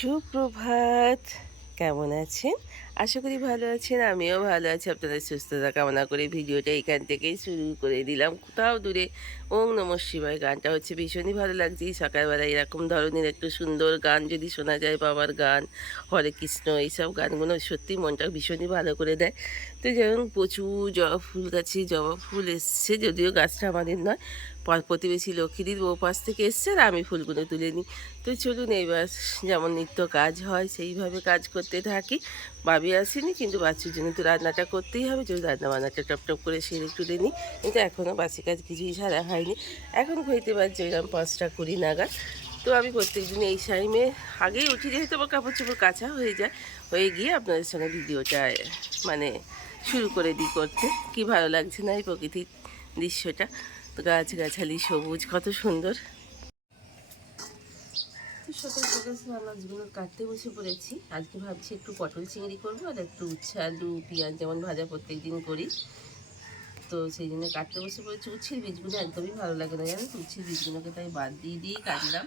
সুপ্রভাত। কেমন আছেন? আশা করি ভালো আছেন। আমিও ভালো আছি। আপনাদের সুস্থতা কামনা করে ভিডিওটা এখান থেকেই শুরু করে দিলাম। কোথাও দূরে ওং নমঃ শিবায় গানটা হচ্ছে ভীষণই ভালো লাগছে। এই সকালবেলা এরকম ধরনের একটু সুন্দর গান যদি শোনা যায়, বাবার গান, হরে কৃষ্ণ, এইসব গানগুলো সত্যিই মনটা ভীষণই ভালো করে দেয়। তো যেমন প্রচুর জবা ফুল গাছে জবা ফুল এসছে, যদিও গাছটা আমাদের নয়, প্রতিবেশী লক্ষ্মীদির বউ পাশ থেকে এসছে আর আমি ফুলগুলো তুলে নিই। তো চলুন এইবার যেমন নিত্য কাজ হয় সেইভাবে কাজ করতে থাকি। ভাবি আসেনি, কিন্তু বাচ্চার জন্য তো রান্নাটা করতেই হবে। যদি রান্না বান্নাটা টপ করে সেরে তুলে নিই, কিন্তু এখনও বাসি কাজ কিছুই সারা হয়নি। এখন হইতে পারছে এরকম 5টা 20 নাগাদ। তো আমি প্রত্যেক দিন এই টাইমে আগেই উঠি, যেহেতু আমার কাপড় চোপড় কাচা হয়ে যায়, হয়ে গিয়ে আপনাদের সঙ্গে ভিডিওটা মানে শুরু করে দিই করতে। কি ভালো লাগছে না এই প্রকৃতির দৃশ্যটা? তো গাছগাছালি সবুজ কত সুন্দর। তো সকাল সকাল মাছগুলো কাটতে বসে পড়েছি। আজকে ভাবছি একটু পটল চিংড়ি করবো আর একটু উচ্ছে আলু পেঁয়াজ যেমন ভাজা প্রত্যেক দিন করি। তো সেই জন্য কাটতে বসে পড়েছি। উচ্ছের বীজগুলো একদমই ভালো লাগে না, জানো তো? উচ্ছের বীজগুলোকে তাই বাদ দিয়েই কাটলাম।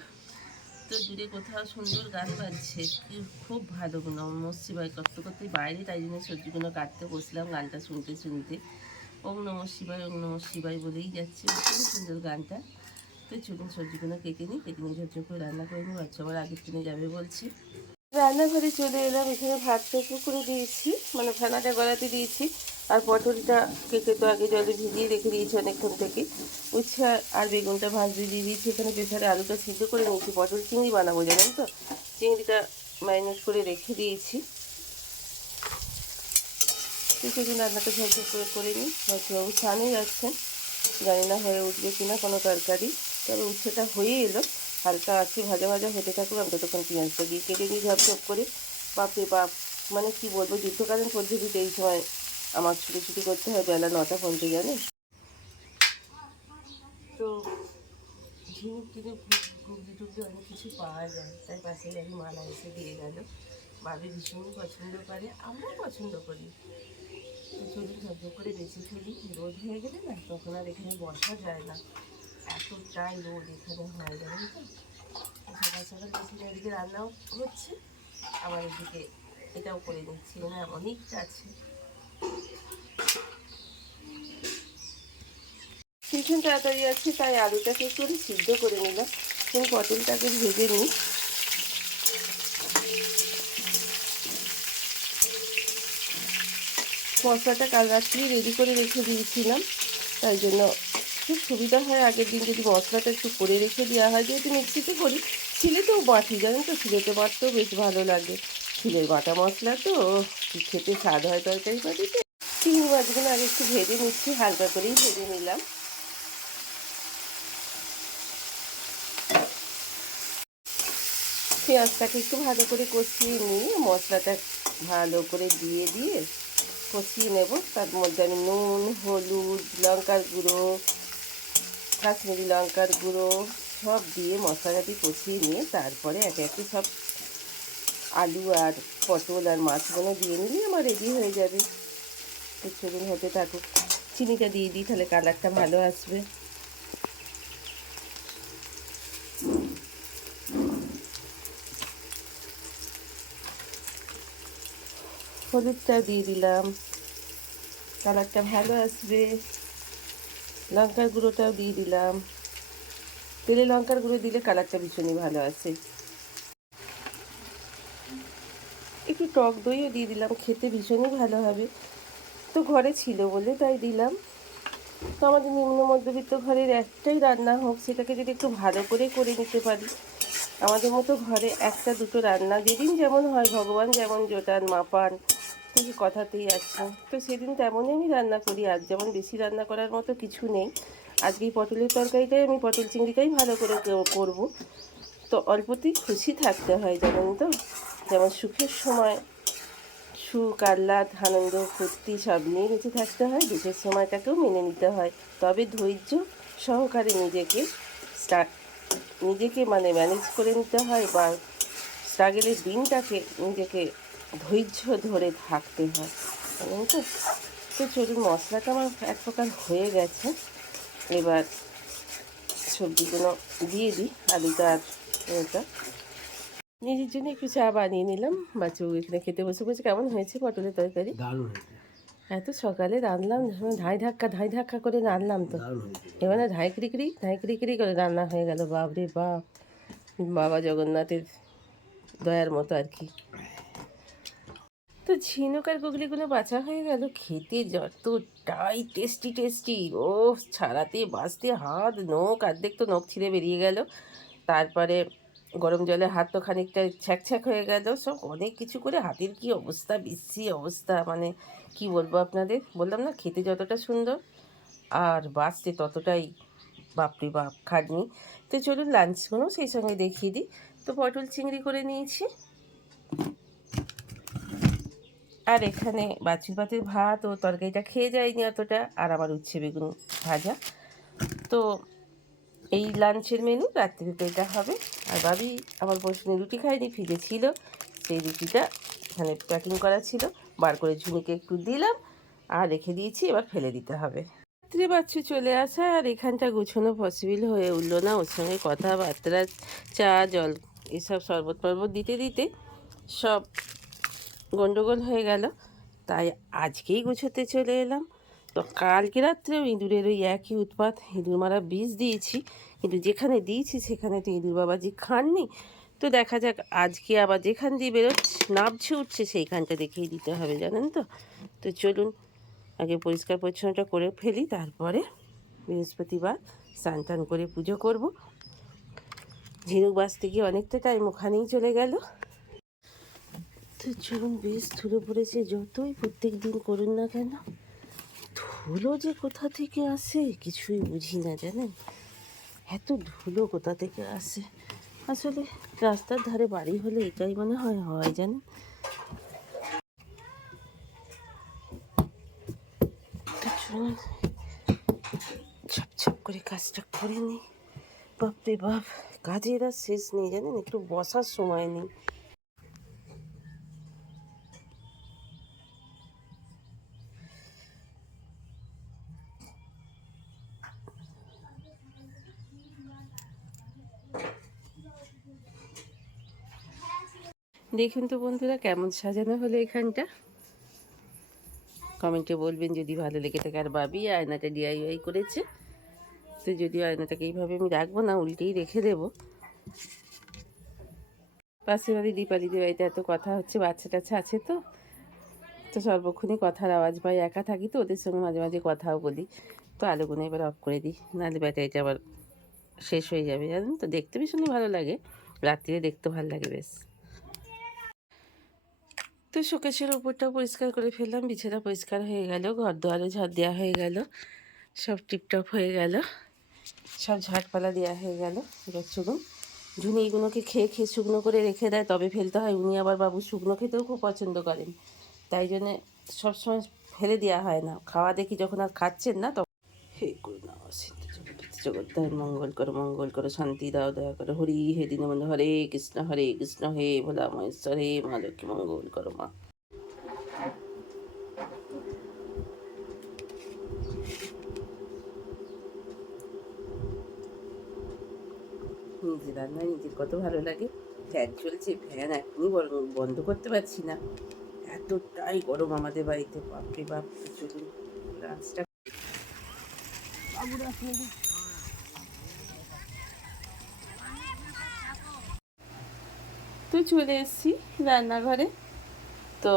তো দূরে কোথাও সুন্দর গান বাজছে, খুব ভালো নমঃ শিবায় করতে করতে বাইরে, তাই জন্য সবজিগুলো কাটতে বসলাম গানটা শুনতে শুনতে। ওম নমঃ শিবায় ওম নমঃ শিবায় বলেই যাচ্ছে, খুব সুন্দর গানটা। তো চলুন সবজিগুলো কেটে নিই, কেটে নিয়ে ঝরঝর করে রান্না করে নিই। বাচ্চা আবার আগের দিনে যাবে বলছি। রান্নাঘরে চলে এলাম। এখানে ভাতটা একটু করে দিয়েছি, মানে ফেনাটা গলাতে দিয়েছি। আর পটলটা কেটে তো আগে জলে ভিজিয়ে রেখে দিয়েছি অনেকক্ষণ থেকে। উচ্ছে আর বেগুনটা ভাজতে দিয়ে দিয়েছি। এখানে প্রেসারে আলুটা সিদ্ধ করে নিয়েছি। পটল চিংড়ি বানাবো, জানেন তো? চিংড়িটা ম্যারিনেট করে রেখে দিয়েছি। কিছুদিন রান্নাটা ঝরঝর করে নিই। বাবু স্নানেই যাচ্ছেন, জানি না হয়ে উঠবে কিনা কোনো তরকারি। তবে উচ্ছেটা হয়ে এলো, হালকা আছে, ভাজা ভাজা হতে থাকুক। আমি ততক্ষণ পেঁয়াজটা দিয়ে কেটে নিই ঝপঝপ করে। বাপরে বাপ, মানে কি বলবো, যুদ্ধকালীন পদ্ধতিতে এই সময় আমার ছুটি করতে হয়। বেলা 9টা 50, জানেন তো? ঝিনুক টিনুক গুগলি টুগলি অনেক কিছু পাওয়া যায়, তাই পাশের বাড়ি মালা এসে দিয়ে গেল। ভাবি ভীষণ পছন্দ করে, আমরাও পছন্দ করি। তো চলুন ঝপঝপ করে বেছে ফেলি। রোদ হয়ে গেলে না তখন আর এখানে বসা যায় না, এতটাই রোদ এখানে হয়, জানেন তো? সকাল সকাল বেশি এদিকে রান্নাও হচ্ছে, আবার এদিকে এটাও করে নিচ্ছি, মানে অনেকটা আছে। ভীষণ তাড়াতাড়ি আছে, তাই আলুটাকে একটু সিদ্ধ করে নিলাম। কিন্তু পটলটাকে ভেজে নিই। মশলাটা কাল রাত্রেই রেডি করে রেখে দিয়েছিলাম, তাই জন্য খুব সুবিধা হয়। আগের দিন যদি মশলাটা একটু করে রেখে দেওয়া হয়, যেহেতু মিক্সিতে করি, শিলেতেও বাটি, জানেন তো? শিলেতে বাটতেও বেশ ভালো লাগে। শিলের বাটা মশলা তো কি খেতে স্বাদ হয় তরকারি পাটিতে। চিংড়ি মাছগুলো আগে একটু ভেজে নিচ্ছি, হালকা করেই ভেজে নিলাম। পেঁয়াজটাকে একটু ভালো করে কষিয়ে নিয়ে মশলাটা ভালো করে দিয়ে কষিয়ে নেব। তার মধ্যে আমি নুন, হলুদ, লঙ্কার গুঁড়ো, কাশ্মীরি লঙ্কার গুঁড়ো সব দিয়ে মশলাটি কষিয়ে নিয়ে তারপরে একে একে সব আলু আর পটল আর মাছগুলো দিয়ে নিলেই আমার রেডি হয়ে যাবে। তো চলুন হতে থাকুক। চিনিটা দিয়ে দিই, তাহলে কালারটা ভালো আসবে। হলুদটা দিয়ে দিলাম, কালারটা ভালো আসবে। লঙ্কার গুঁড়োটাও দিয়ে দিলাম। তেলে লঙ্কার গুঁড়ো দিলে কালারটা ভীষণই ভালো আসে। একটু টক দইও দিয়ে দিলাম, খেতে ভীষণই ভালো হবে। তো ঘরে ছিল বলে তাই দিলাম। তো আমাদের নিম্ন মধ্যবিত্ত ঘরের একটাই রান্না হোক, সেটাকে যদি একটু ভালো করে নিতে পারি। আমাদের মতো ঘরে একটা দুটো রান্না যেদিন যেমন হয়, ভগবান যেমন জোটান মাপান, তো কথাতেই আছে। তো সেদিন তেমনই আমি রান্না করি। আজ যেমন বেশি রান্না করার মতো কিছু নেই, আজকে এই পটলের তরকারিটাই আমি পটল চিংড়িটাই ভালো করে করব। তো অল্পতেই খুশি থাকতে হয়, জানেন তো? যেমন সুখের সময় সুখ, আহ্লাদ, আনন্দ, ফুর্তি সব নিয়ে বেঁচে থাকতে হয়, দুঃখের সময়টাকেও মেনে নিতে হয়। তবে ধৈর্য সহকারে নিজেকে মানে ম্যানেজ করে নিতে হয়, বা স্ট্রাগেলের দিনটাকে নিজেকে ধৈর্য ধরে থাকতে হয়, জানেন তো? তো চলুন, মশলাটা আমার এক প্রকার হয়ে গেছে। এবার সবজিগুলো দিয়ে দিই, আলুটা আর ওটা। নিজের জন্য একটু চা বানিয়ে নিলাম, বাচ্চু এখানে খেতে বসে বসে। কেমন হয়েছে পটলের তরকারি? দারুণ হয়েছে, এত সকালে রাঁধলাম, ধাই ধাক্কা করে রাঁধলাম তো দারুণ হয়েছে। এবারে ধাই ক্রিকরি করে রান্না হয়ে গেল। বাপরে বাপ, বাবা জগন্নাথের দয়ার মতো আর কি। তো ঝিনুক আর গুগলিগুলো বাছা হয়ে গেল, খেতে যতটাই টেস্টি টেস্টি, ও ছাড়াতে বাছতে হাত নখ অর্ধেক তো নখ ছিঁড়ে বেরিয়ে গেল। তারপরে গরম জলে হাত তো খানিকটা ছ্যাক ছ্যাক হয়ে গেল, সব অনেক কিছু করে হাতের কি অবস্থা, বিশ্রী অবস্থা, মানে কি বলবো আপনাদের। বললাম না খেতে যতটা সুন্দর আর বাঁচতে ততটাই বাপরে বাপ খাটনি। তো চলুন লাঞ্চগুলো সেই সঙ্গে দেখিয়ে দিই। তো পটল চিংড়ি করে নিয়েছি, আর এখানে বাছুর ভাতের ভাত ও তরকারিটা খেয়ে যায়নি অতটা, আর আমার উচ্ছে বেগুন ভাজা। তো এই লাঞ্চের মেনু, রাত্রিতে এটা হবে। আর ভাবি আমার পরশু রুটি খায়নি, ফ্রিজে ছিল, সেই রুটিটা এখানে প্যাকিং করা ছিল, বার করে ঝুনিকে একটু দিলাম আর রেখে দিয়েছি, এবার ফেলে দিতে হবে। রাত্রে বাচ্চু চলে আসা আর এখানটা গুছোনো পসিবল হয়ে উঠলো না। ওর সঙ্গে কথাবার্তা, চা জল এসব শরবত টরবত দিতে দিতে সব গন্ডগোল হয়ে গেল। তাই আজকেই গুছোতে চলে এলাম। তো কালকে রাত্রেও ইঁদুরের ওই একই উৎপাত, ইঁদুর মারা বিষ দিয়েছি, কিন্তু যেখানে দিয়েছি সেখানে তো ইঁদুর বাবাজি খাননি। তো দেখা যাক আজকে আবার যেখান দিয়ে বেরোচ্ছে নাবছে উঠছে সেইখানটা দেখেই দিতে হবে, জানেন তো। তো চলুন আগে পরিষ্কার পরিচ্ছন্নটা করে ফেলি, তারপরে বৃহস্পতিবার স্নান টান করে পুজো করব। ঝিনুক বাঁচতে গিয়ে অনেকটা টাইম ওখানেই চলে গেল। তো চলুন, বেশ ধুলো পড়েছে, যতই প্রত্যেক দিন করুন না কেন ধুলো যে কোথা থেকে আসে কিছুই বুঝি না, জানেন। এত ধুলো কোথা থেকে আসে, আসলে রাস্তার ধারে বাড়ি হলে এটাই মনে হয় হয়, জানেন। তো চলুন ছাপ ছাপ করে কাজটা করে নিই। বাপরে বাপ, কাজের আর শেষ নেই, জানেন, একটু বসার সময় নেই। দেখুন তো বন্ধুরা কেমন সাজানো হলো এখানটা, কমেন্টে বলবেন যদি ভালো লেগে থাকে। আর ভাবি আয়নাটা ডিআইওয়াই করেছে, তো যদিও আয়নাটাকে এইভাবে আমি রাখবো না, উল্টেই রেখে দেবো। পাশের বাড়ি দীপালিদের বাড়িতে এত কথা হচ্ছে, বাচ্চা টাচ্চা আছে তো, তো সর্বক্ষণই কথার আওয়াজ পাই, একা থাকি তো ওদের সঙ্গে মাঝে মাঝে কথাও বলি। তো আলোগুলো এবার অফ করে দিই, নাহলে ব্যাটারিটা আবার শেষ হয়ে যাবে, জানেন তো। দেখতে ভীষণই ভালো লাগে, রাত্রিরে দেখতে ভালো লাগে বেশ। তো শোকেসের উপরটাও পরিষ্কার করে ফেললাম, বিছানা পরিষ্কার হয়ে গেল, ঘর দুয়ারে ঝাড় দেওয়া হয়ে গেল, সব টিপটপ হয়ে গেল, সব ঝাড়পালা দেওয়া হয়ে গেল। এবার চলুন, ঝুনি এইগুলোকে খেয়ে খেয়ে শুকনো করে রেখে দেয় তবে ফেলতে হয়। উনি আবার বাবু শুকনো খেতেও খুব পছন্দ করেন, তাই জন্যে সবসময় ফেলে দেওয়া হয় না। খাওয়া দেখি যখন আর খাচ্ছেন না তখন হে করুণা সিদ্ধ জগদ্ধার মঙ্গল করো শান্তি দাও দয়া করো, হরি হে দীনবন্ধু হরে কৃষ্ণ হে ভোলা মহেশ্বর হে মা লক্ষ্মী মঙ্গল করো মা। নিজের রান্নায় নিজের কত ভালো লাগে। ফ্যান চলছে, ফ্যান এখনই বন্ধ করতে পারছি না, এতটাই গরম আমাদের বাড়িতে, বাপরে বাপ। চলুন লাঞ্চটা তো চলে এসেছি রান্নাঘরে। তো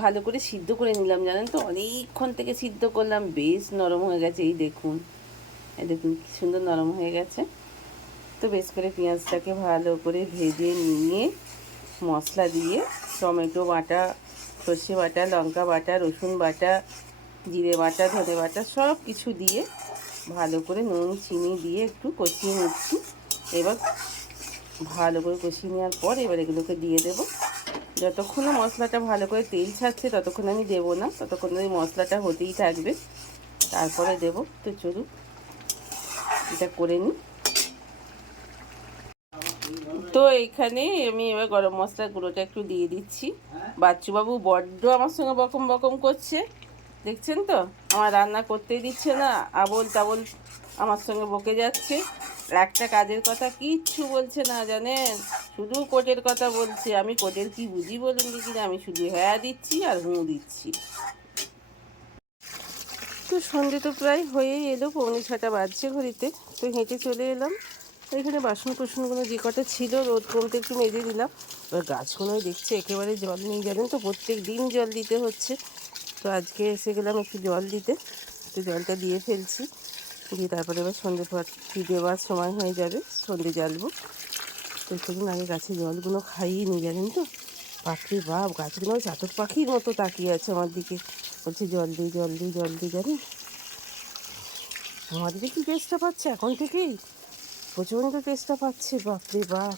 ভালো করে সিদ্ধ করে নিলাম, জানেন তো, অনেকক্ষণ থেকে সিদ্ধ করলাম, বেশ নরম হয়ে গেছে। এই দেখুন, এই দেখুন কি সুন্দর নরম হয়ে গেছে। তো বেশ করে পেঁয়াজটাকে ভালো করে ভেজে নিয়ে মশলা দিয়ে, টমেটো বাটা, সর্ষে বাটা, লঙ্কা বাটা, রসুন বাটা, জিরে বাটা, ধনে বাটা সব কিছু দিয়ে ভালো করে নুন চিনি দিয়ে একটু কষিয়ে নিচ্ছি। এবার ভালো করে কষিয়ে নেওয়ার পর এবার এগুলোকে দিয়ে দেবো। যতক্ষণ না মশলাটা ভালো করে তেল ছাড়ছে ততক্ষণ আমি দেবো না, ততক্ষণ ওই মশলাটা হতেই থাকবে, তারপরে দেবো। তো চলুন এটা করে নিই। তো এইখানে আমি এবার গরম মশলার গুঁড়োটা একটু দিয়ে দিচ্ছি। বাচ্চুবাবু বড্ড আমার সঙ্গে বকম বকম করছে, দেখছেন তো, আমার রান্না করতেই দিচ্ছে না, আবল তাবল আমার সঙ্গে বকে যাচ্ছে। একটা কাজের কথা কিচ্ছু বলছে না জানেন, শুধু কোটের কথা বলছে। আমি কোটের কি বুঝি বলুন দিদি, আমি শুধু হ্যাঁ দিচ্ছি আর হুঁ দিচ্ছি। তো সন্ধে তো প্রায় হয়েই এলো, 6:45 বাজছে ঘড়িতে। তো হেঁটে চলে এলাম। তো এখানে বাসন কোসনগুলো যে কটা ছিল রোদ কমতে একটু মেজে দিলাম। এবার গাছগুলোই দেখছে একেবারে জল নেই জানেন তো, প্রত্যেক দিন জল দিতে হচ্ছে। তো আজকে এসে গেলাম একটু জল দিতে, একটু জলটা দিয়ে ফেলছি। দিয়ে তারপরে এবার সন্ধে পাটি দেওয়ার সময় হয়ে যাবে, সন্ধে জ্বালবো। তো সেদিন আগে গাছে জলগুলো খাইয়ে নিই জানেন তো। বাপরে বাপ, গাছগুলো চাতক পাখির মতো তাকিয়ে আছে আমার দিকে, বলছে জল দিই জল দিই জল দিই জানেন। আমাদের কি টেস্টটা পাচ্ছে এখন থেকেই, প্রচণ্ড টেস্টটা পাচ্ছে বাপরে বাপ।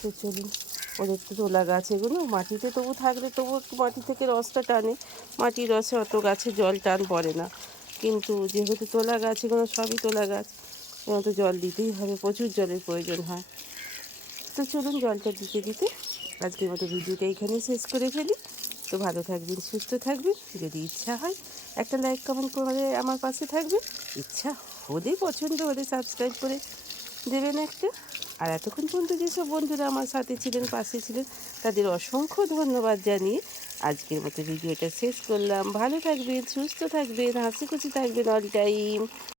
তো চলুন, ওদের তো তোলা গাছ এগুলো, মাটিতে তবু থাকলে তবু একটু মাটি থেকে রসটা টানে। মাটির রসে অত গাছে জল টান পড়ে না, কিন্তু যেহেতু তোলা গাছ এগুলো সবই তোলা গাছ, এগুলো তো জল দিতেই হবে, প্রচুর জলের প্রয়োজন হয়। তো চলুন জলটা দিতে দিতে আজকের মতো ভিডিওটা এখানেই শেষ করে ফেলি। তো ভালো থাকবেন, সুস্থ থাকবেন। যদি ইচ্ছা হয় একটা লাইক কমেন্ট করে আমার পাশে থাকবেন, ইচ্ছা হলে পছন্দ হলে সাবস্ক্রাইব করে দেবেন একটা। আর এতক্ষণ পর্যন্ত যেসব বন্ধুরা আমার সাথে ছিলেন, পাশে ছিলেন, তাদের অসংখ্য ধন্যবাদ জানিয়ে আজকের মতো ভিডিওটা শেষ করলাম। ভালো থাকবেন, সুস্থ থাকবেন, হাসি খুশি থাকবেন অল টাইম।